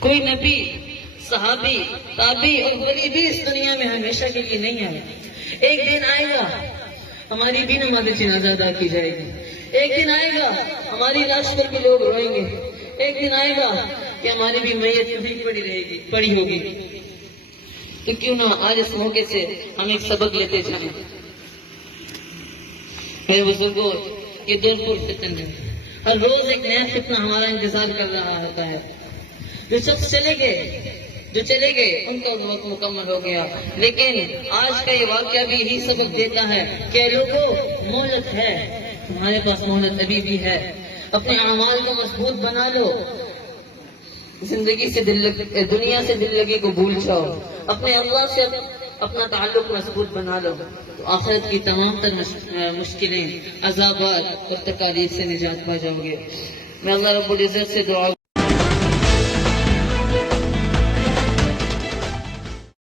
کوئی نبی، صحابی، تابعی اور ولی بھی اس دنیا میں ہمیشہ کے لیے نہیں آئے. ایک دن آئے گا ہماری بھی نماز جنازہ ادا کی جائے گی. ایک دن آئے گا ہماری لاش پر بھی لوگ روئیں گے. ایک دن آئے گا کہ ہماری بھی میت نہیں پڑی ہوگی. تو کیوں نہ آج اس موقع سے ہم ایک سبق لیتے جائیں. میرے بزرگوں، یہ دور پر فتن ہے. ہر روز ایک نیا فتنہ ہمارا انتظار کر رہا ہوتا ہے. جو شخص چلے گئے ان کا وقت مکمل ہو گیا. لیکن آج کا یہ واقعہ بھی یہی سبق دیتا ہے کہ لوگوں، مہلت ہے، تمہارے پاس مہلت ابھی بھی ہے. اپنے اعمال کو مضبوط بنا لو. زندگی سے دنیا سے دل لگی کو بھول جاؤ. اپنے اللہ سے اپنا تعلق مضبوط بنا لو تو آخرت کی تمام تر مشکلیں، عذابات اور تکالیف سے نجات پا جاؤ گے. میں اللہ رب العزت سے دعا